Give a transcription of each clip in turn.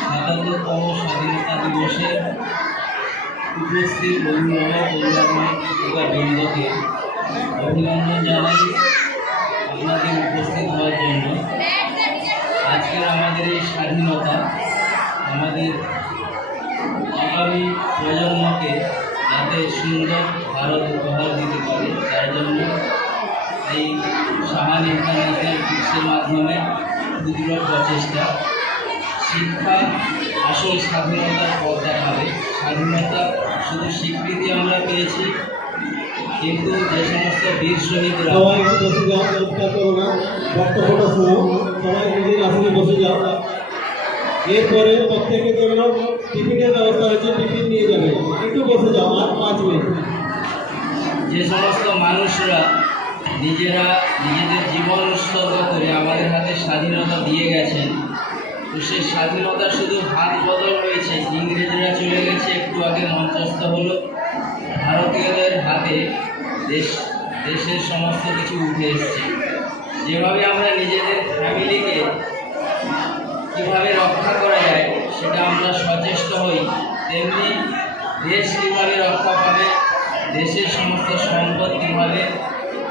৭৭তম স্বাধীনতা দিবসে উপস্থিত বৃন্দকে অভিনন্দন জানাই আপনাদের উপস্থিত হওয়ার জন্য। আজকের আমাদের এই স্বাধীনতা আমাদের আগামী প্রজন্মকে যাতে সুন্দর ভারত উপহার দিতে পারে, তার জন্য এই সাহান ইন্টারন্যাশনাল কিডসের মাধ্যমে ক্ষুদ্র প্রচেষ্টা। শিক্ষা আসল স্বাধীনতার পথ দেখাবে। স্বাধীনতা শুধু স্বীকৃতি আমরা পেয়েছি, কিন্তু যে সমস্ত বীর শহীদরা এরপরে প্রত্যেকের জন্য টিফিনের ব্যবস্থা হয়েছে, টিফিন নিয়ে যাবে, একটু বসে যাও আর 5 মিনিট। যে সমস্ত মানুষরা নিজেদের জীবন উৎসর্গ করে আমাদের হাতে স্বাধীনতা দিয়ে গেছেন, তো সেই স্বাধীনতা শুধু হাত বদল হয়েছে, ইংরেজরা চলে গেছে, একটু আগে মঞ্চস্থ হলো, ভারতীয়দের হাতে দেশের সমস্ত কিছু উঠে এসছে। যেভাবে আমরা নিজেদের ফ্যামিলিকে কীভাবে রক্ষা করা যায় সেটা আমরা সচেষ্ট হই, তেমনি দেশ কীভাবে রক্ষা পাবে, দেশের সমস্ত সম্পদ কীভাবে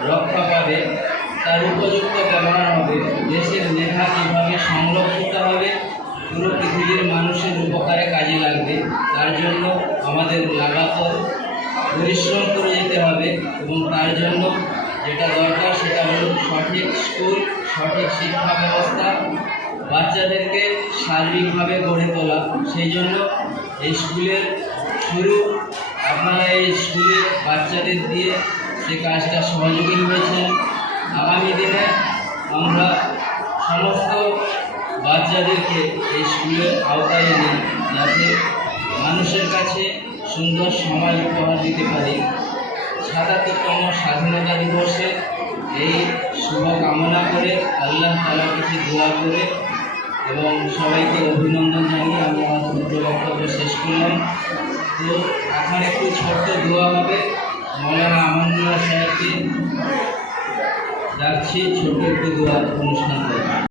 রক্ষা পাবে, তার উপযুক্ত ব্যবহার হবে, দেশের মেধা কীভাবে সংরক্ষিত হবে, পুরো পৃথিবীর মানুষের উপকারে কাজে লাগবে, তার জন্য আমাদের লাগাতার পরিশ্রম করে যেতে হবে। এবং তার জন্য যেটা দরকার সেটা হলো সঠিক স্কুল, সঠিক শিক্ষা ব্যবস্থা, বাচ্চাদেরকে সার্বিকভাবে গড়ে তোলা। সেই জন্য এই স্কুলের শুরু, আপনারা এই স্কুলে বাচ্চাদের দিয়ে সে কাজটা সহযোগী হয়েছেন। আগামী দিনে আমরা সমস্ত বাচ্চাদেরকে এই স্কুলের আওতায় এনে যাতে মানুষের কাছে সুন্দর সময় উপহার দিতে পারি। ৭৭তম স্বাধীনতা দিবসে এই শুভ কামনা করে আল্লাহ তাআলার কাছে দোয়া করে এবং সবাইকে অভিনন্দন জানিয়ে আমি আমার ক্ষুদ্র বক্তব্য শেষ করলাম। তো এখন একটু ছোট্ট দোয়া হবে, মৌলানা আমানুল্লাহ সাহেবকে ডাকছি ছোট্ট একটু দোয়া অনুষ্ঠান করে।